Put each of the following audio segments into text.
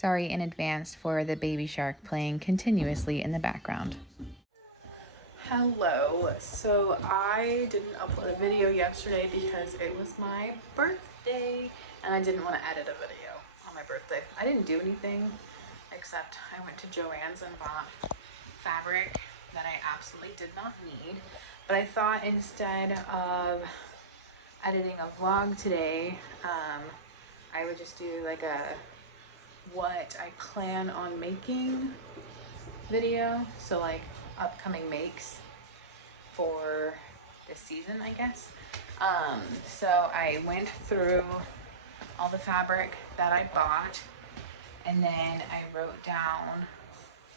Sorry in advance for the baby shark playing continuously in the background. Hello. So I didn't upload a video yesterday because it was my birthday and I didn't want to edit a video on my birthday. I didn't do anything except I went to Joann's and bought fabric that I absolutely did not need. But I thought instead of editing a vlog today, I would just do like a what I plan on making video. So like upcoming makes for this season, I guess. So I went through all the fabric that I bought and then I wrote down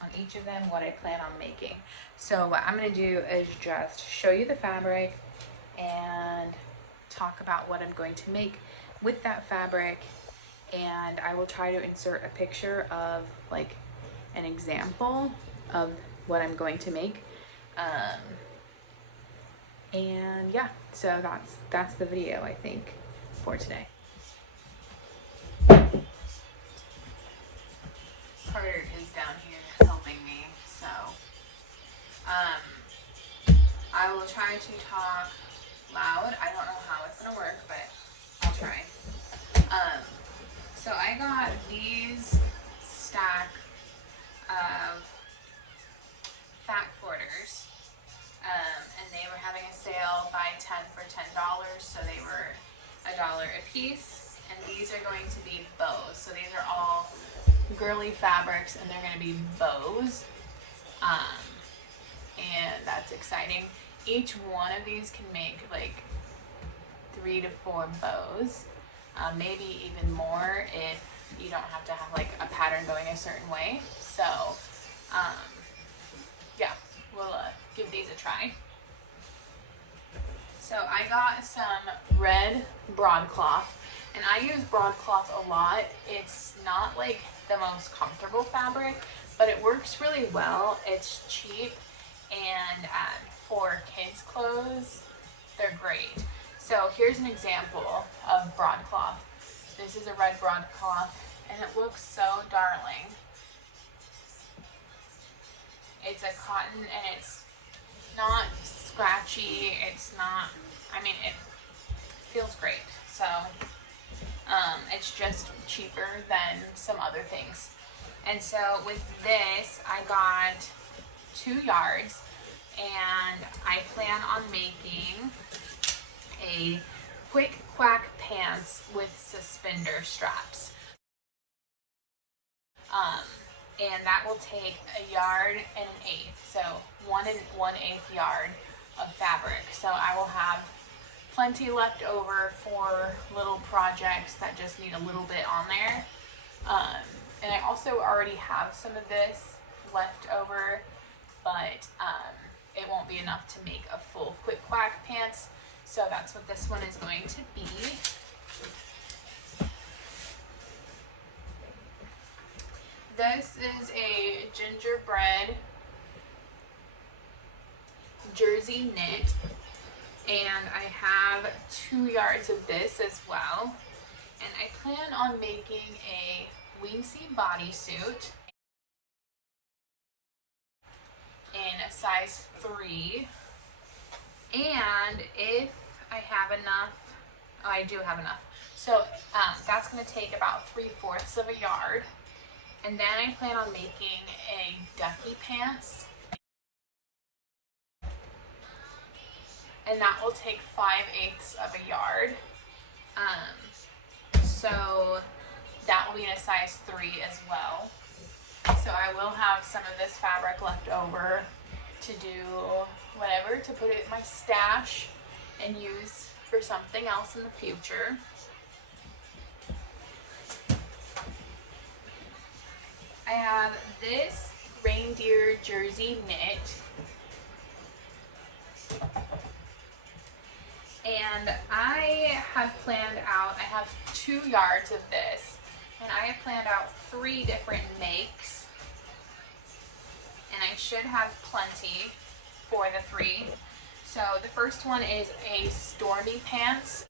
on each of them what I plan on making. So what I'm going to do is just show you the fabric and talk about what I'm going to make with that fabric, and I will try to insert a picture of like an example of what I'm going to make. And yeah, so that's the video I think for today. Carter is down here helping me, so I will try to talk loud. I don't know how it's gonna work, but I'll try. So I got these stack of fat quarters, and they were having a sale buy 10 for $10, so they were $1 a piece. And these are going to be bows. So these are all girly fabrics, and they're going to be bows, and that's exciting. Each one of these can make like 3 to 4 bows, maybe even more if you don't have to have like a pattern going a certain way. So yeah, we'll give these a try. So I got some red broadcloth, and I use broadcloth a lot. It's not like the most comfortable fabric, but it works really well. It's cheap, and for kids' clothes, they're great. So here's an example of broadcloth. This is a red broadcloth, and it looks so darling. It's a cotton, and it's not scratchy. It's not, I mean, it feels great. So it's just cheaper than some other things. And so with this, I got 2 yards, and I plan on making a quick quack pants with suspender straps. And that will take 1 yard and 1/8, so 1 1/8 yard of fabric. So I will have plenty left over for little projects that just need a little bit on there. And I also already have some of this left over, but it won't be enough to make a full quick quack pants. So that's what this one is going to be. This is a gingerbread jersey knit, and I have 2 yards of this as well. And I plan on making a wingsy bodysuit in a size 3. And if I have enough, oh, I do have enough. So that's going to take about 3/4 of a yard. And then I plan on making a ducky pants, and that will take 5/8 of a yard. So that will be in a size 3 as well. So I will have some of this fabric left over to do whatever, to put it in my stash and use for something else in the future. I have this reindeer jersey knit, and I have planned out, I have 2 yards of this, and I have planned out 3 different makes, and I should have plenty for the 3. So the first one is a stormy pants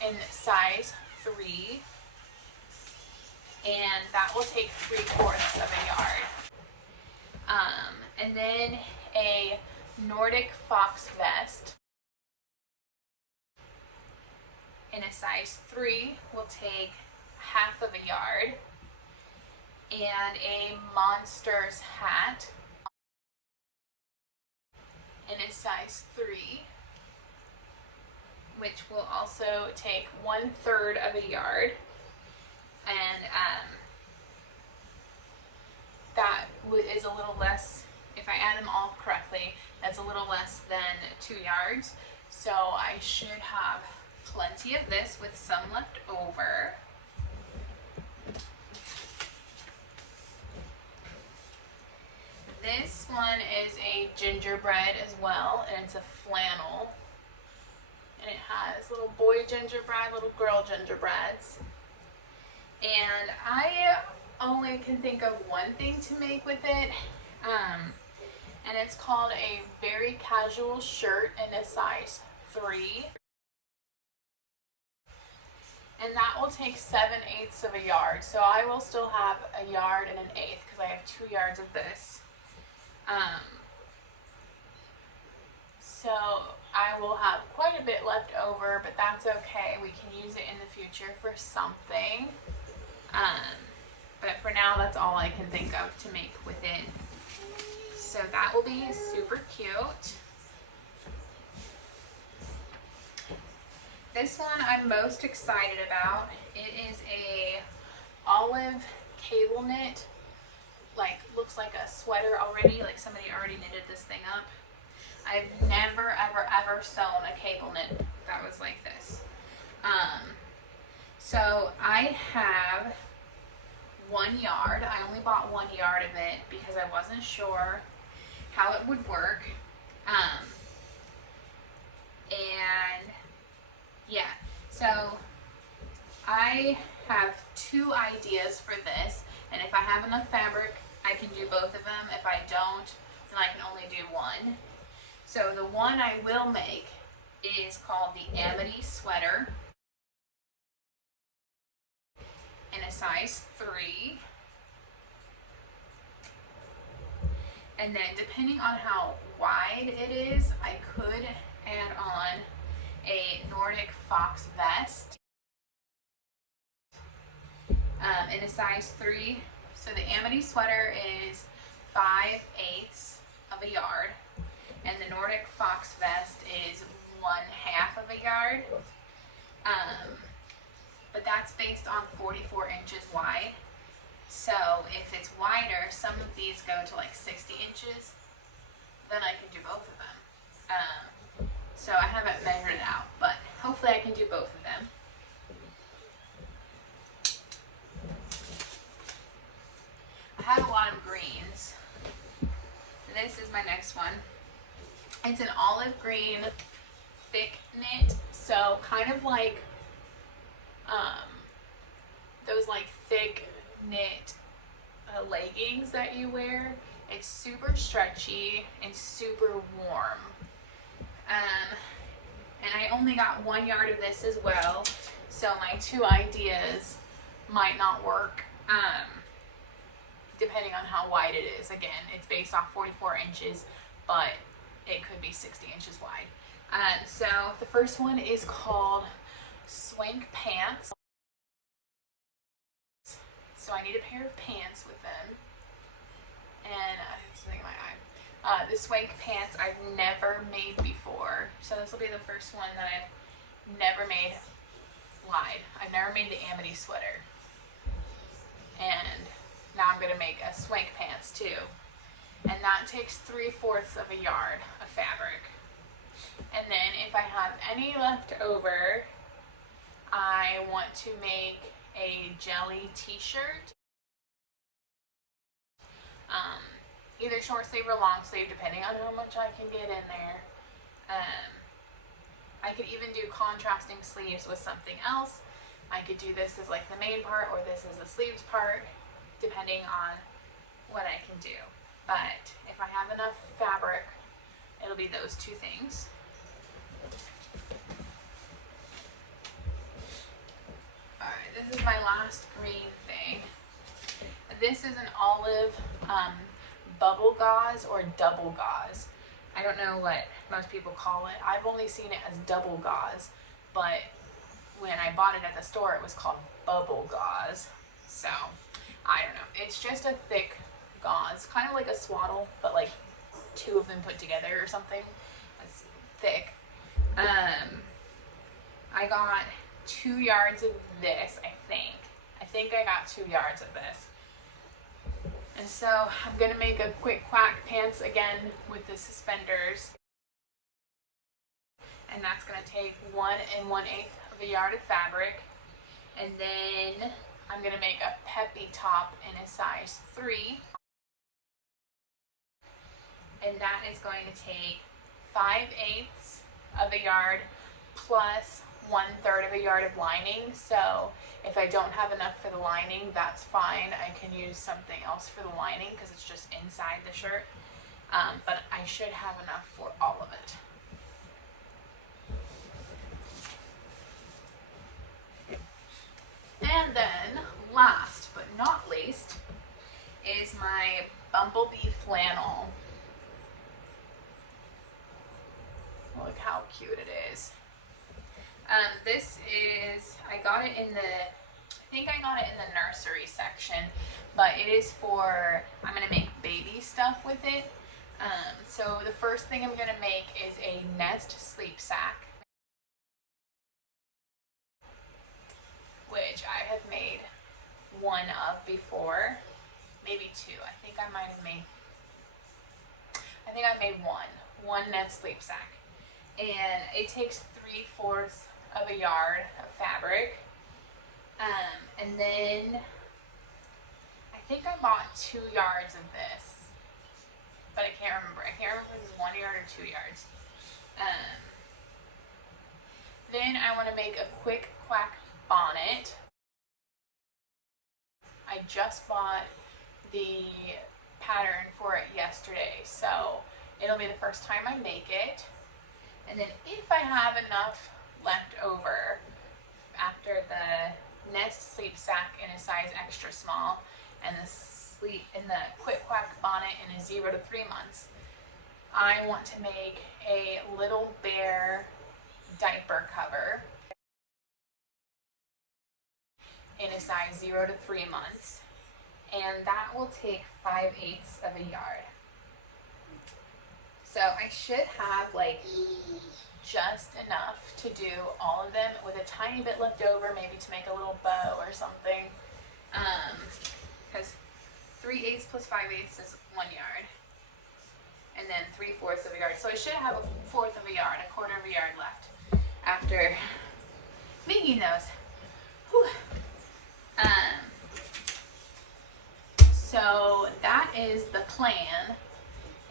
in size 3. and that will take 3/4 of a yard. And then a Nordic fox vest in a size 3 will take 1/2 of a yard, and a Monsters hat in a size 3, which will also take 1/3 of a yard, and that is a little less, if I add them all correctly, that's a little less than 2 yards. So I should have plenty of this with some left over. This one is a gingerbread as well, and it's a flannel. And it has little boy gingerbread, little girl gingerbreads. And I only can think of one thing to make with it. And it's called a very casual shirt in a size 3. And that will take 7/8 of a yard. So I will still have a yard and an eighth because I have 2 yards of this. So I will have quite a bit left over, but that's okay. We can use it in the future for something. But for now, that's all I can think of to make with it. So that will be super cute. This one I'm most excited about. It is a olive cable knit, like looks like a sweater already, like somebody already knitted this thing up. I've never ever sewn a cable knit that was like this. So I have 1 yard. I only bought 1 yard of it because I wasn't sure how it would work. And yeah, so I have 2 ideas for this, and if I have enough fabric, I can do both of them. If I don't, then I can only do one. So the one I will make is called the Amity sweater in a size 3. And then depending on how wide it is, I could add on a Nordic fox vest in a size 3. So the Amity sweater is 5/8 of a yard, and the Nordic fox vest is 1/2 of a yard. But that's based on 44 inches wide. So if it's wider, some of these go to like 60 inches, then I can do both of them. So I haven't measured it out, but hopefully I can do both of them. I have a lot of greens. This is my next one. It's an olive green thick knit, so kind of like those like thick knit leggings that you wear. It's super stretchy and super warm. And I only got 1 yard of this as well, so my 2 ideas might not work depending on how wide it is. Again, it's based off 44 inches, but it could be 60 inches wide. So the first one is called Swank Pants. So I need a pair of pants with them. And something in my eye. The Swank Pants I've never made before. So this will be the first one that I've never made wide. I've never made the Amity sweater. And now I'm going to make a Swank Pants too. And that takes 3/4 of a yard of fabric. And then if I have any left over, I want to make a jelly t-shirt. Either short sleeve or long sleeve, depending on how much I can get in there. I could even do contrasting sleeves with something else. I could do this as like the main part, or this as the sleeves part, depending on what I can do. But if I have enough fabric, it'll be those 2 things. Alright, this is my last green thing. this is an olive bubble gauze or double gauze. I don't know what most people call it. I've only seen it as double gauze, but when I bought it at the store, it was called bubble gauze. So I don't know. It's just a thick gauze, kind of like a swaddle, but like two of them put together or something. It's thick. I got 2 yards of this, I think. I think I got 2 yards of this. And so I'm gonna make a quick quack pants again with the suspenders. And that's gonna take 1 1/8 of a yard of fabric. And then I'm gonna make a peppy top in a size 3. And that is going to take 5/8 of a yard plus 1/3 of a yard of lining. So if I don't have enough for the lining, that's fine. I can use something else for the lining because it's just inside the shirt. But I should have enough for all of it. And then last but not least is my bumblebee flannel. Look how cute it is. This is, I got it in the, I think I got it in the nursery section, but it is for, I'm going to make baby stuff with it. So the first thing I'm going to make is a nest sleep sack, which I have made one of before, maybe 2. I think I made one nest sleep sack. And it takes 3/4 of a yard of fabric. And then I think I bought 2 yards of this, but I can't remember. I can't remember if it was 1 yard or 2 yards. Then I want to make a quick quack bonnet. I just bought the pattern for it yesterday, so it'll be the first time I make it. And then if I have enough left over after the nest sleep sack in a size extra small and the quick quack bonnet in a 0 to 3 months, I want to make a little bear diaper cover in a size 0 to 3 months, and that will take 5/8 of a yard. So I should have like just enough to do all of them with a tiny bit left over, maybe to make a little bow or something. Because 3/8 plus 5/8 is 1 yard. And then 3/4 of a yard. So I should have 1/4 of a yard, 1/4 of a yard left after making those. Whew. So that is the plan.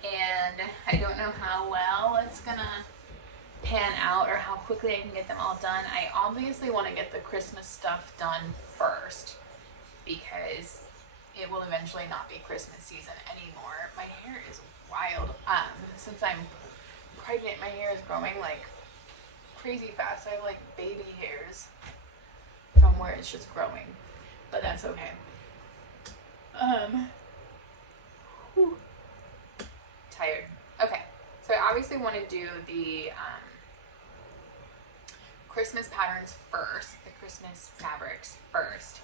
And I don't know how well it's gonna pan out or how quickly I can get them all done. I obviously want to get the Christmas stuff done first because it will eventually not be Christmas season anymore. My hair is wild. Since I'm pregnant, my hair is growing like crazy fast. I have like baby hairs from where it's just growing, but that's okay. Whew. Tired. Okay, so I obviously want to do the Christmas patterns first, the Christmas fabrics first,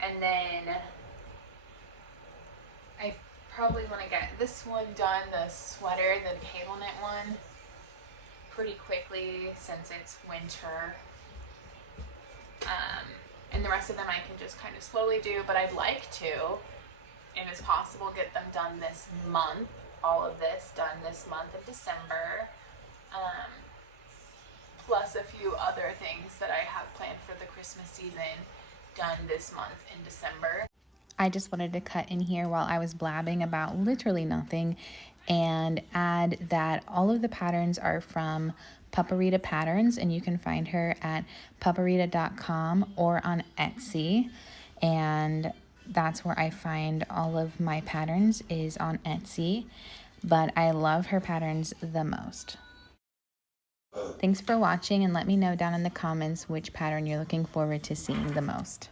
and then I probably want to get this one done, the sweater, the cable knit one, pretty quickly since it's winter. And the rest of them I can just kind of slowly do, but I'd like to, if it's possible, get them done this month. All of this done this month of December, plus a few other things that I have planned for the Christmas season done this month in December. I just wanted to cut in here while I was blabbing about literally nothing and add that all of the patterns are from Paparita Patterns, and you can find her at paparita.com or on Etsy. And that's where I find all of my patterns, is on Etsy. But I love her patterns the most. Thanks for watching, and let me know down in the comments which pattern you're looking forward to seeing the most.